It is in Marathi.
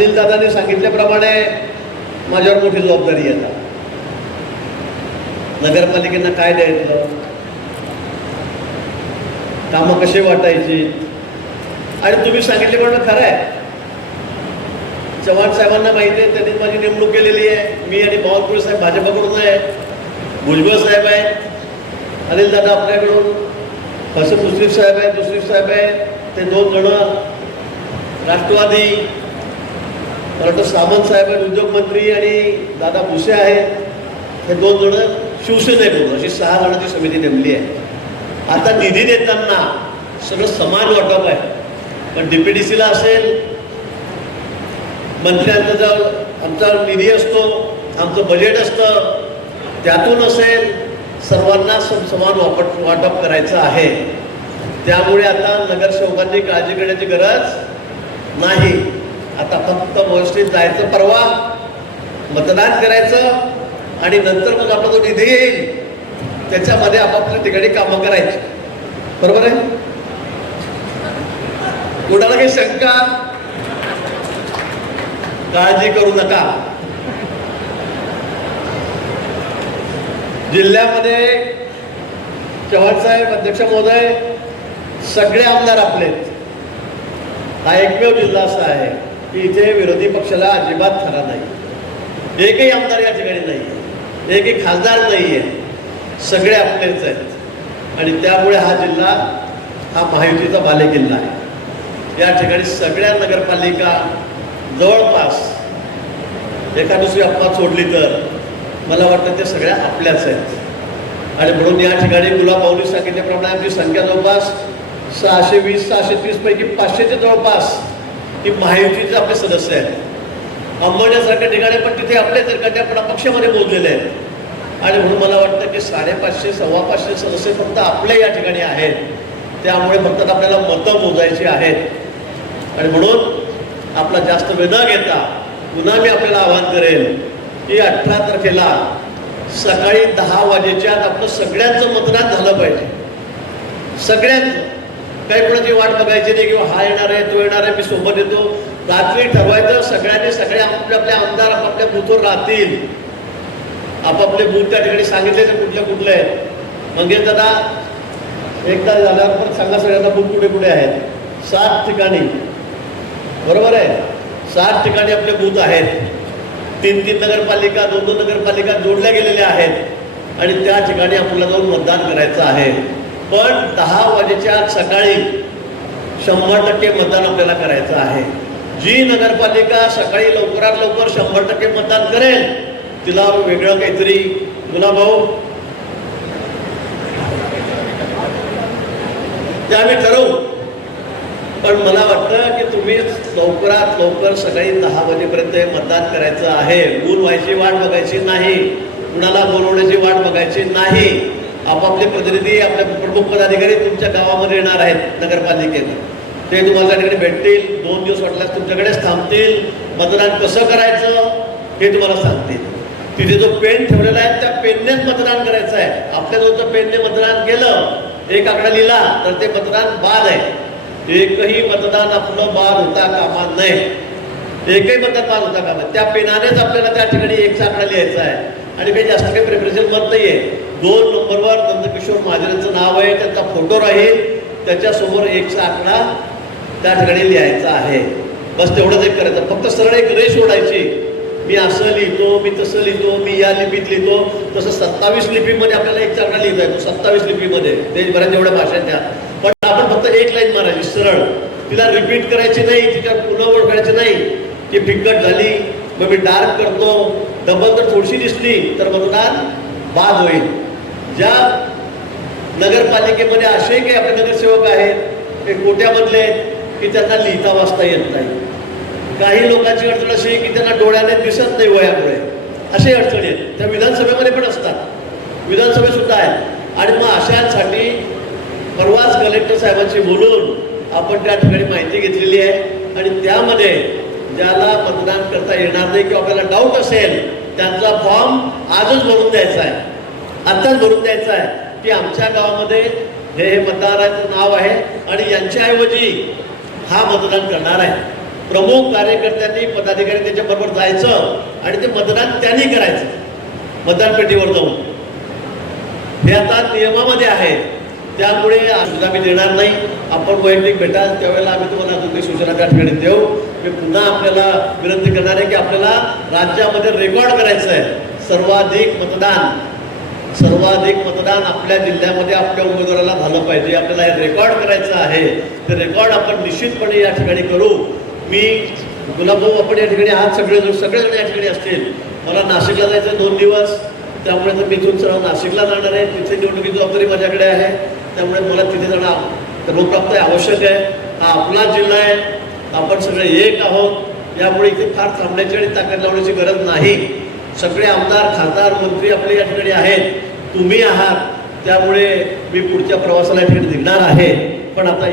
अनिल दादांनी सांगितल्याप्रमाणे माझ्यावर मोठी जबाबदारी आहे. आता नगरपालिकेनं काय द्यायचं, कामं कसे वाटायची, आणि तुम्ही सांगितल्याप्रमाणे खरं आहे. चव्हाण साहेबांना माहिती आहे, त्यांनी माझी नेमणूक केलेली आहे. मी आणि बावनकुळे साहेब भाजपकडून आहे, भुजबळ साहेब आहेत, अनिल दादा आपल्याकडून, हसन मुश्रीफ साहेब आहेत, मुश्रीफ साहेब आहेत, ते 2 जण राष्ट्रवादी, मला वाटतं सामंत साहेब आहेत उद्योगमंत्री, आणि दादा भुसे आहेत, हे 2 जण शिवसेनेकडून, अशी 6 जणांची समिती नेमली आहे. आता निधी देताना सगळं समान वाटप आहे. पण DPDCला असेल, मंत्र्यांचा जो आमचा निधी असतो, आमचं बजेट असतं, त्यातून असेल, सर्वांना समान वाटप करायचं आहे. त्यामुळे आता नगरसेवकांनी काळजी करण्याची गरज नाही. आता फक्त व्यवस्थित जायचं, परवा मतदान करायचं, आणि नंतर मग आपला जो निधी येईल त्याच्यामध्ये आपापल्या ठिकाणी कामं करायची. बरोबर आहे? कोणाला काही शंका, काळजी करू नका. जिल्ह्यामध्ये चव्हाण साहेब, अध्यक्ष महोदय, सगळे आमदार आपलेत. हा एकमेव जिल्हा असा आहे की इथे विरोधी पक्षाला अजिबात खरा नाही. एकही आमदार या ठिकाणी नाही आहे, एकही खासदार नाही आहे, सगळे आपलेच आहेत. आणि त्यामुळे हा जिल्हा हा महायुतीचा बालेकिल्ला आहे. या ठिकाणी सगळ्या नगरपालिका जवळपास एका दुसरी अपवाद सोडली तर मला वाटतं ते सगळ्या आपल्याच आहेत. आणि म्हणून या ठिकाणी गुलाबभाऊंनी सांगितल्याप्रमाणे आमची संख्या जवळपास 620-630 पैकी 500च्या जवळपास ही महायुतीचे आपले सदस्य आहेत. अंबरनाथसारख्या ठिकाणी पण तिथे आपले सरकारच्या पण पक्षामध्ये मोजलेले आहेत. आणि म्हणून मला वाटतं की 550-525 सदस्य फक्त आपले या ठिकाणी आहेत. त्यामुळे फक्त आपल्याला मतं मोजायची आहेत. आणि म्हणून आपला जास्त वेळ न घेता पुन्हा मी आपल्याला आवाहन करेल की 18 तारखेला सकाळी 10 वाजेच्या आत आपलं सगळ्यांचं मतदान झालं पाहिजे. सगळ्यांचं, काही कोणाची वाट बघायची नाही किंवा हा येणार आहे, तो येणार आहे, मी सोबत येतो. रात्री ठरवायचं, सगळ्यांनी सगळे आपापले आमदार आपापल्या बूथवर राहतील. आपापले बूथ त्या ठिकाणी सांगितले कुठले कुठले आहेत. मंगेश दादा एकदा झाल्यावर पण सांगा सगळ्यांना बूथ कुठे कुठे आहेत. 7 ठिकाणी, बरोबर आहे, 7 ठिकाणी आपले बूथ आहेत. 3-3 नगरपालिका, 2-2 नगरपालिका जोडल्या गेलेल्या आहेत. आणि त्या ठिकाणी आपल्याला जाऊन मतदान करायचं आहे. पण 10 वाजेच्या आत सकाळी 100% मतदान आपल्याला करायचं आहे. जी नगरपालिका सकाळी लवकरात लवकर 100% मतदान करेल तिला वेगळं काहीतरी गुलाबभाऊ ते आम्ही ठरवू. पण मला वाटतं की तुम्ही लवकरात लवकर सकाळी 10 वाजेपर्यंत मतदान करायचं आहे. ऊन व्हायची वाट बघायची नाही, कुणाला बोलवण्याची वाट बघायची नाही. आपापले प्रतिनिधी, आपले प्रमुख पदाधिकारी तुमच्या गावामध्ये येणार आहेत नगरपालिकेत. ते तुम्हाला त्या ठिकाणी भेटतील, 2 दिवस वाटल्यास तुमच्याकडेच थांबतील. मतदान कसं करायचं हे तुम्हाला सांगतील. तिथे जो पेन ठेवलेला आहे त्या पेननेच मतदान करायचं आहे. आपल्या जवळचं पेनने मतदान केलं, एक आकडा लिहिला तर ते मतदान बाद आहे. एकही मतदान आपलं बाद होता कामा नये. एकही मतदान बाद होता कामा. त्या पेनानेच आपल्याला त्या ठिकाणी 1चा आकडा लिहायचा आहे. आणि काही जास्त काही प्रेफरन्शियल मत नाही आहे. 2 नंबरवर नंदकिशोर महाजनांचं नाव आहे, त्यांचा फोटो राहील, त्याच्यासमोर 1चा आकडा त्या ठिकाणी लिहायचा आहे. बस तेवढंच एक करायचं. फक्त सरळ एक रेष ओढायची. मी असं लिहितो, मी तसं लिहितो, मी या लिपीत लिहितो. तसं 27 लिपीमध्ये आपल्याला 1चा आकडा लिहिता येतो. 27 लिपीमध्ये देशभरात जेवढ्या भाषा त्या. पण आपण फक्त एक लाईन मारायची सरळ, तिला रिपीट करायची नाही, तिच्यावर पुन्हा ओळखायची नाही की फिक्कट झाली मग मी डार्क करतो. डबल जर थोडीशी दिसली तर मतदान बाद होईल. ज्या नगरपालिकेमध्ये असे काही आपले नगरसेवक आहेत ते कोट्यामधले की त्यांना लिहिता वाचता येत नाही. काही लोकांची अडचण अशी की त्यांना डोळ्याने दिसत नाही वयामुळे, अशी अडचणी आहेत. त्या विधानसभेमध्ये पण असतात, विधानसभेत सुद्धा आहेत. आणि मग अशांसाठी परवाच कलेक्टर साहेबांशी बोलून आपण त्या ठिकाणी माहिती घेतलेली आहे. आणि त्यामध्ये ज्याला मतदान करता येणार नाही किंवा आपल्याला डाऊट असेल त्यांचा फॉर्म आजच भरून द्यायचा आहे, आत्ताच भरून द्यायचा आहे की आमच्या गावामध्ये हे मतदाराचं नाव आहे आणि यांच्याऐवजी हा मतदान करणार आहे. प्रमुख कार्यकर्त्यांनी पदाधिकारी त्याच्याबरोबर जायचं आणि ते मतदान त्यांनी करायचं मतदान पेटीवर जाऊन. हे आता नियमामध्ये आहे. त्यामुळे आज आम्ही देणार नाही. आपण वैयक्तिक भेटाल त्यावेळेला आम्ही तुम्हाला तुमची सूचना त्या ठिकाणी देऊ. मी पुन्हा आपल्याला विनंती करणार आहे की आपल्याला राज्यामध्ये रेकॉर्ड करायचं आहे. सर्वाधिक मतदान आपल्या जिल्ह्यामध्ये आपल्या उमेदवाराला झालं पाहिजे. आपल्याला हे रेकॉर्ड करायचं आहे. ते रेकॉर्ड आपण निश्चितपणे या ठिकाणी करू. मी गुलाबभाऊ आपण या ठिकाणी आहात, सगळेजण या ठिकाणी असतील. मला नाशिकला जायचं 2 दिवस, त्यामुळे तर मी इथून सर्व नाशिकला जाणार आहे. तिथे निवडणुकीची जबाबदारी माझ्याकडे आहे. त्यामुळे मला तिथे जाणं सर्वप्राप्त आवश्यक आहे. हा आपला जिल्हा आहे, आपण सगळे एक आहोत. यामुळे इथे फार थांबण्याची आणि ताकद लावण्याची गरज नाही. सगळे आमदार खासदार मंत्री आपले या ठिकाणी आहेत, तुम्ही आहात. त्यामुळे मी पुढच्या प्रवासाला या ठिकाणी निघणार आहे. पण आता